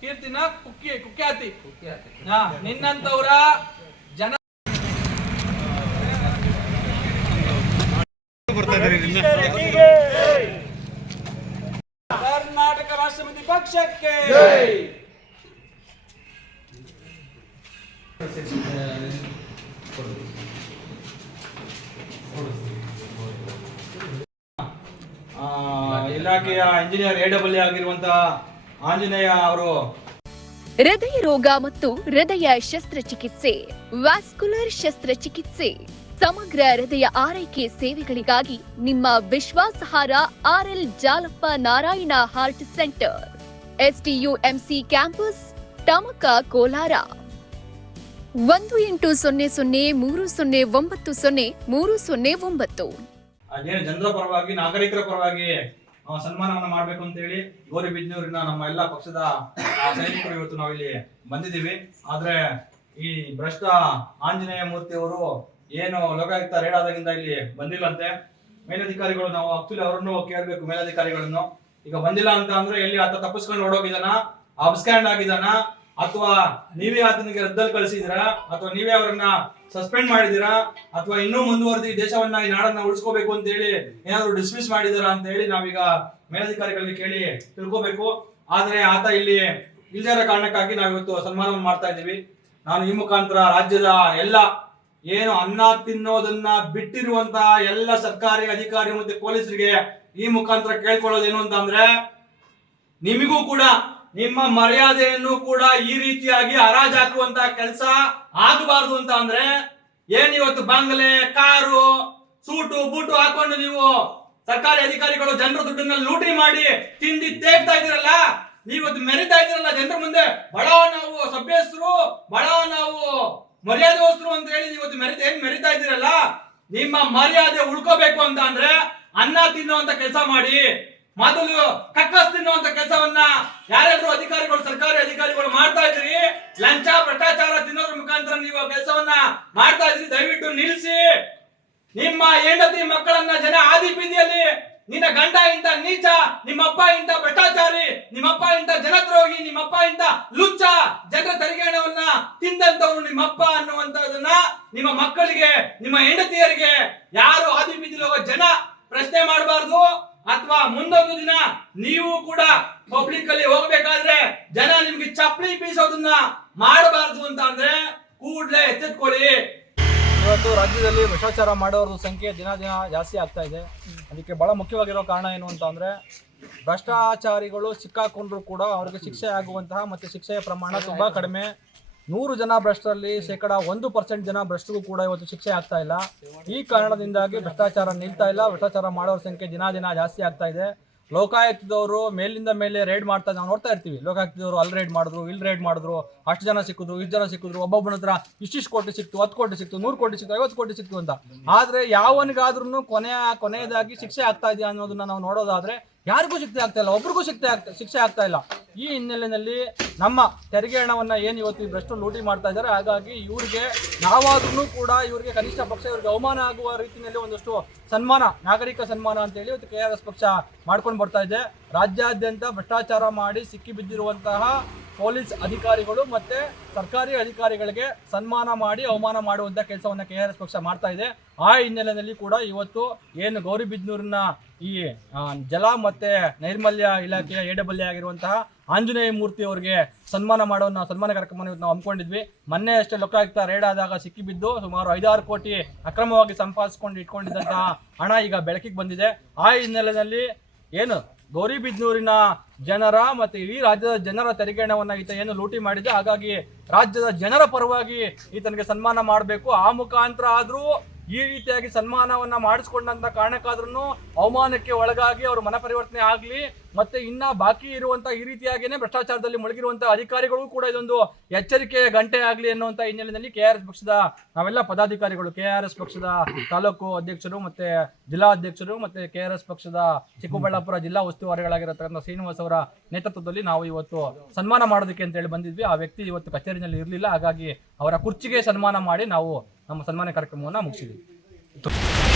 ಕೀರ್ತಿನ ಕುಖ್ಯಾತಿ ನಿನ್ನಂತವರ ಜನ ಕರ್ನಾಟಕ ರಾಷ್ಟ್ರಪತಿ ಪಕ್ಷಕ್ಕೆ ಇಲಾಖೆಯ ಇಂಜಿನಿಯರ್ AEE ಆಗಿರುವಂತಹ ಆಂಜನೇಯ ಅವರು ಹೃದಯ ರೋಗ ಮತ್ತು ಹೃದಯ ಶಸ್ತ್ರಚಿಕಿತ್ಸೆ, ವ್ಯಾಸ್ಕ್ಯುಲರ್ ಶಸ್ತ್ರಚಿಕಿತ್ಸೆ, ಸಮಗ್ರ ಹೃದಯ ಆರೈಕೆ ಸೇವೆಗಳಿಗಾಗಿ ನಿಮ್ಮ ವಿಶ್ವಾಸಾರ್ಹ RL Jalappa Narayana heart centre, STUMC campus, Tamaka, Kolar. 180030090309. ಅದೇನು ಜನರ ಪರವಾಗಿ ನಾಗರಿಕರ ಪರವಾಗಿ ಸನ್ಮಾನವನ್ನು ಮಾಡಬೇಕು ಅಂತ ಹೇಳಿ ಗೌರಿಬಿದನೂರಿನ ನಮ್ಮ ಎಲ್ಲ ಪಕ್ಷದ ಸೈನಿಕರು ಇವತ್ತು ನಾವಿಲ್ಲಿ ಬಂದಿದ್ದೀವಿ. ಆದ್ರೆ ಈ ಭ್ರಷ್ಟ ಆಂಜನೇಯ ಮೂರ್ತಿ ಅವರು ಏನು ಲೋಕಾಯುಕ್ತ ರೇಡ್ ಆದಾಗಿಂದ ಇಲ್ಲಿ ಬಂದಿಲ್ಲಂತೆ. ಮೇಲಧಿಕಾರಿಗಳು ನಾವು ಆಕ್ಚುಲಿ ಅವರನ್ನು ಕೇಳಬೇಕು, ಮೇಲಧಿಕಾರಿಗಳನ್ನು. ಈಗ ಬಂದಿಲ್ಲ ಅಂತ ಅಂದ್ರೆ ಎಲ್ಲಿ ಆತ ತಪ್ಪಿಸ್ಕೊಂಡು ಓಡೋಗಿದಾನ, ಅಬ್ಸ್ಕ್ಯಾಂಡ್ ಆಗಿದಾನ, ಅಥವಾ ನೀವೇ ಆತನಿಗೆ ರದ್ದಲ್ಲಿ ಕಳಿಸಿದಿರಾ, ಅಥವಾ ನೀವೇ ಅವರನ್ನ ಸಸ್ಪೆಂಡ್ ಮಾಡಿದಿರಾ, ಅಥವಾ ಇನ್ನೂ ಮುಂದುವರೆದು ಈ ದೇಶವನ್ನ ಈ ನಾಡನ್ನ ಉಳಿಸ್ಕೋಬೇಕು ಅಂತ ಹೇಳಿ ಏನಾದ್ರು ಡಿಸ್ಮಿಸ್ ಮಾಡಿದಾರಾ ಅಂತ ಹೇಳಿ ನಾವೀಗ ಮೇಲಧಿಕಾರಿಗಳಿಗೆ ಕೇಳಿ ತಿಳ್ಕೋಬೇಕು. ಆದ್ರೆ ಆತ ಇಲ್ಲಿ ಇಲ್ದಿರೋ ಕಾರಣಕ್ಕಾಗಿ ನಾವಿವತ್ತು ಸನ್ಮಾನವನ್ನು ಮಾಡ್ತಾ ಇದ್ದೀವಿ. ನಾನು ಈ ಮುಖಾಂತರ ರಾಜ್ಯದ ಎಲ್ಲ ಏನು ಅನ್ನ ತಿನ್ನೋದನ್ನ ಬಿಟ್ಟಿರುವಂತಹ ಎಲ್ಲ ಸರ್ಕಾರಿ ಅಧಿಕಾರಿ ಮತ್ತೆ ಪೊಲೀಸರಿಗೆ ಈ ಮುಖಾಂತರ ಕೇಳ್ಕೊಳ್ಳೋದೇನು ಅಂತ ಅಂದ್ರೆ, ನಿಮಗೂ ಕೂಡ ನಿಮ್ಮ ಮರ್ಯಾದೆಯನ್ನು ಕೂಡ ಈ ರೀತಿಯಾಗಿ ಹರಾಜಾಕುವಂತಹ ಕೆಲಸ ಆಗಬಾರ್ದು ಅಂತ ಅಂದ್ರೆ, ಏನಿವತ್ತು ಬಂಗ್ಲೆ, ಕಾರು, ಸೂಟು ಬೂಟು ಹಾಕೊಂಡು ನೀವು ಸರ್ಕಾರಿ ಅಧಿಕಾರಿಗಳು ಜನರ ದುಡ್ಡನ್ನ ಲೂಟಿ ಮಾಡಿ ತಿಂದಿ ತೇಗ್ತಾ ಇದ್ದೀರಲ್ಲ, ನೀವತ್ತು ಮೆರಿತಾ ಇದ್ದೀರಲ್ಲ ಜನರ ಮುಂದೆ, ಬಡ ನಾವು ಸಭ್ಯಸ್ಥರು, ಬಡ ನಾವು ಮರ್ಯಾದೆವಸ್ತರು ಅಂತ ಹೇಳಿ ಇವತ್ತು ಮೆರಿತಾ ಇದ್ದೀರಲ್ಲ, ನಿಮ್ಮ ಮರ್ಯಾದೆ ಉಳ್ಕೋಬೇಕು ಅಂತ ಅಂದ್ರೆ ಅನ್ನ ತಿನ್ನುವಂತ ಕೆಲಸ ಮಾಡಿ. ಮೊದಲು ಕಕ್ಕಸ್ ತಿನ್ನುವಂತ ಕೆಲಸವನ್ನ ಯಾರಾದ್ರೂ ಅಧಿಕಾರಿಗಳು, ಸರ್ಕಾರಿ ಅಧಿಕಾರಿಗಳು ಮಾಡ್ತಾ ಇದ್ರಿ, ಲಂಚ ಭ್ರಷ್ಟಾಚಾರ ತಿನ್ನೋದ್ರ ಮುಖಾಂತರ ನೀವು ಕೆಲಸವನ್ನ ಮಾಡ್ತಾ ಇದ್ರಿ, ದಯವಿಟ್ಟು ನಿಲ್ಲಿಸಿ. ನಿಮ್ಮ ಹೆಂಡತಿ ಮಕ್ಕಳನ್ನ ಜನ ಆದಿ ಬೀದಿಯಲ್ಲಿ ನಿನ್ನ ಗಂಡ ಇಂತ ನೀಚ, ನಿಮ್ಮಪ್ಪ ಇಂತ ಭ್ರಷ್ಟಾಚಾರಿ, ನಿಮ್ಮಪ್ಪ ಇಂತ ಜನದ್ರೋಹಿ, ನಿಮ್ಮಪ್ಪ ಇಂತ ಲುಚ್ಚ, ಜನರ ತೆರಿಗೆ ಹಣವನ್ನ ತಿಂದಂತವನು ನಿಮ್ಮಪ್ಪ ಅನ್ನುವಂತದನ್ನ ನಿಮ್ಮ ಮಕ್ಕಳಿಗೆ, ನಿಮ್ಮ ಹೆಂಡತಿಯರಿಗೆ ಯಾರು ಆದಿ ಬೀದಿಯಲ್ಲಿ ಹೋಗೋ ಜನ ಪ್ರಶ್ನೆ ಮಾಡಬಾರ್ದು. ಅಥವಾ ಮುಂದೊಂದು ದಿನ ನೀವು ಕೂಡ ಪಬ್ಲಿಕ್ ಅಲ್ಲಿ ಹೋಗ್ಬೇಕಾದ್ರೆ ಜನ ನಿಮ್ಗೆ ಚಪ್ಪಲಿ ಬೀಸೋದನ್ನ ಮಾಡಬಾರ್ದು ಅಂತ ಅಂದ್ರೆ ಕೂಡ್ಲೆ ಎಚ್ಚೆತ್ಕೊಳ್ಳಿ. ಇವತ್ತು ರಾಜ್ಯದಲ್ಲಿ ಭ್ರಷ್ಟಾಚಾರ ಮಾಡೋರ ಸಂಖ್ಯೆ ದಿನ ದಿನ ಜಾಸ್ತಿ ಆಗ್ತಾ ಇದೆ. ಅದಕ್ಕೆ ಬಹಳ ಮುಖ್ಯವಾಗಿರೋ ಕಾರಣ ಏನು ಅಂತ ಅಂದ್ರೆ, ಭ್ರಷ್ಟಾಚಾರಿಗಳು ಸಿಕ್ಕಾಕೊಂಡ್ರು ಕೂಡ ಅವ್ರಿಗೆ ಶಿಕ್ಷೆ ಆಗುವಂತಹ ಮತ್ತೆ ಶಿಕ್ಷೆಯ ಪ್ರಮಾಣ ತುಂಬಾ ಕಡಿಮೆ. 100 ಜನ ಭ್ರಷ್ಟರಲ್ಲಿ 1% ಜನ ಭ್ರಷ್ಟರಿಗೂ ಕೂಡ ಇವತ್ತು ಶಿಕ್ಷೆ ಆಗ್ತಾ ಇಲ್ಲ. ಈ ಕಾರಣದಿಂದಾಗಿ ಭ್ರಷ್ಟಾಚಾರ ನಿಲ್ತಾ ಇಲ್ಲ. ಭ್ರಷ್ಟಾಚಾರ ಮಾಡೋರ ಸಂಖ್ಯೆ ದಿನ ದಿನ ಜಾಸ್ತಿ ಆಗ್ತಾ ಇದೆ. ಲೋಕಾಯುಕ್ತದವರು ಮೇಲಿಂದ ಮೇಲೆ ರೈಡ್ ಮಾಡ್ತಾ ನಾವು ನೋಡ್ತಾ ಇರ್ತೀವಿ. ಲೋಕಾಯುಕ್ತದವರು ಅಲ್ಲಿ ರೈಡ್ ಮಾಡಿದ್ರು, ಇಲ್ಲಿ ರೈಡ್ ಮಾಡಿದ್ರು, ಅಷ್ಟು ಜನ ಸಿಕ್ಕಿದ್ರು, ಇಷ್ಟು ಜನ ಸಿಕ್ಕಿದ್ರು, ಒಬ್ಬೊಬ್ಬನ ಹತ್ರ ಇಷ್ಟಿಷ್ಟು ಕೋಟಿ ಸಿಕ್ತು, 10 ಕೋಟಿ ಸಿಕ್ತು, 100 ಕೋಟಿ ಸಿಕ್ತು, 50 ಕೋಟಿ ಸಿಕ್ತು ಅಂತ. ಆದ್ರೆ ಯಾವನಿಗಾದ್ರೂ ಕೊನೆಯದಾಗಿ ಶಿಕ್ಷೆ ಆಗ್ತಾ ಇದೆಯಾ ಅನ್ನೋದನ್ನ ನಾವು ನೋಡೋದಾದ್ರೆ ಯಾರಿಗೂ ಶಿಕ್ಷೆ ಆಗ್ತಾ ಇಲ್ಲ, ಒಬ್ರಿಗೂ ಶಿಕ್ಷೆ ಆಗ್ತಾ ಇಲ್ಲ. ಈ ಹಿನ್ನೆಲೆಯಲ್ಲಿ ನಮ್ಮ ತೆರಿಗೆ ಹಣವನ್ನ ಏನು ಇವತ್ತು ಈ ಭ್ರಷ್ಟರು ಲೂಟಿ ಮಾಡ್ತಾ ಇದ್ದಾರೆ, ಹಾಗಾಗಿ ಇವ್ರಿಗೆ ನಾವಾದ್ರೂ ಕೂಡ ಇವ್ರಿಗೆ ಕನಿಷ್ಠ ಪಕ್ಷ ಇವ್ರಿಗೆ ಅವಮಾನ ಆಗುವ ರೀತಿಯಲ್ಲಿ ಒಂದಷ್ಟು ಸನ್ಮಾನ, ನಾಗರಿಕ ಸನ್ಮಾನ ಅಂತ ಹೇಳಿ ಇವತ್ತು KRS ಪಕ್ಷ ಮಾಡ್ಕೊಂಡು ಬರ್ತಾ ಇದೆ. ರಾಜ್ಯಾದ್ಯಂತ ಭ್ರಷ್ಟಾಚಾರ ಮಾಡಿ ಸಿಕ್ಕಿ ಬಿದ್ದಿರುವಂತಹ ಪೊಲೀಸ್ ಅಧಿಕಾರಿಗಳು ಮತ್ತೆ ಸರ್ಕಾರಿ ಅಧಿಕಾರಿಗಳಿಗೆ ಸನ್ಮಾನ ಮಾಡಿ ಅವಮಾನ ಮಾಡುವಂತ ಕೆಲಸವನ್ನ KRS ಪಕ್ಷ ಮಾಡ್ತಾ ಇದೆ. ಆ ಹಿನ್ನೆಲೆಯಲ್ಲಿ ಕೂಡ ಇವತ್ತು ಏನು ಗೌರಿಬಿದನೂರಿನ ಈ ಜಲ ಮತ್ತೆ ನೈರ್ಮಲ್ಯ ಇಲಾಖೆಯ AEE ಆಗಿರುವಂತಹ ಆಂಜನೇಯ ಮೂರ್ತಿ ಅವರಿಗೆ ಸನ್ಮಾನ ಕಾರ್ಯಕ್ರಮ ನಾವು ಹಮ್ಮಿಕೊಂಡಿದ್ವಿ. ಮೊನ್ನೆ ಅಷ್ಟೇ ಲೋಕಾಯುಕ್ತ ರೇಡ್ ಆದಾಗ ಸಿಕ್ಕಿಬಿದ್ದು ಸುಮಾರು 5-6 ಕೋಟಿ ಅಕ್ರಮವಾಗಿ ಸಂಪಾದಿಸಿಕೊಂಡು ಇಟ್ಕೊಂಡಿದ್ದಂತಹ ಹಣ ಈಗ ಬೆಳಕಿಗೆ ಬಂದಿದೆ. ಆ ಹಿನ್ನೆಲೆಯಲ್ಲಿ ಏನು ಗೌರಿಬಿದನೂರಿನ ಜನರ ಮತ್ತೆ ಇಡೀ ರಾಜ್ಯದ ಜನರ ತೆರಿಗೆ ಹಣವನ್ನ ಈತ ಏನು ಲೂಟಿ ಮಾಡಿದೆ, ಹಾಗಾಗಿ ರಾಜ್ಯದ ಜನರ ಪರವಾಗಿ ಈತನಿಗೆ ಸನ್ಮಾನ ಮಾಡಬೇಕು. ಆ ಮುಖಾಂತರ ಆದ್ರೂ ಈ ರೀತಿಯಾಗಿ ಸನ್ಮಾನವನ್ನ ಮಾಡಿಸ್ಕೊಂಡಂತ ಕಾರಣಕ್ಕಾದ್ರೂ ಅವಮಾನಕ್ಕೆ ಒಳಗಾಗಿ ಅವರು ಮನ ಪರಿವರ್ತನೆ ಆಗ್ಲಿ, ಮತ್ತೆ ಇನ್ನ ಬಾಕಿ ಇರುವಂತ ಈ ರೀತಿಯಾಗಿನೇ ಭ್ರಷ್ಟಾಚಾರದಲ್ಲಿ ಮುಳುಗಿರುವಂತಹ ಅಧಿಕಾರಿಗಳು ಕೂಡ ಇದೊಂದು ಎಚ್ಚರಿಕೆಯ ಗಂಟೆ ಆಗ್ಲಿ ಅನ್ನುವಂತ ಹಿನ್ನೆಲೆಯಲ್ಲಿ KRS ಪಕ್ಷದ ನಾವೆಲ್ಲ ಪದಾಧಿಕಾರಿಗಳು, KRS ಪಕ್ಷದ ತಾಲೂಕು ಅಧ್ಯಕ್ಷರು ಮತ್ತೆ ಜಿಲ್ಲಾ ಅಧ್ಯಕ್ಷರು ಮತ್ತೆ KRS ಪಕ್ಷದ ಚಿಕ್ಕಬಳ್ಳಾಪುರ ಜಿಲ್ಲಾ ಉಸ್ತುವಾರಿಗಳಾಗಿರತಕ್ಕಂಥ ಶ್ರೀನಿವಾಸ್ ಅವರ ನೇತೃತ್ವದಲ್ಲಿ ನಾವು ಇವತ್ತು ಸನ್ಮಾನ ಮಾಡೋದಕ್ಕೆ ಅಂತ ಹೇಳಿ ಬಂದಿದ್ವಿ. ಆ ವ್ಯಕ್ತಿ ಇವತ್ತು ಕಚೇರಿನಲ್ಲಿ ಇರಲಿಲ್ಲ, ಹಾಗಾಗಿ ಅವರ ಕುರ್ಚಿಗೆ ಸನ್ಮಾನ ಮಾಡಿ ನಾವು ನಮ್ಮ ಸನ್ಮಾನ ಕಾರ್ಯಕ್ರಮವನ್ನು ಮುಗಿಸಿದ್ವಿ. ತುಂಬ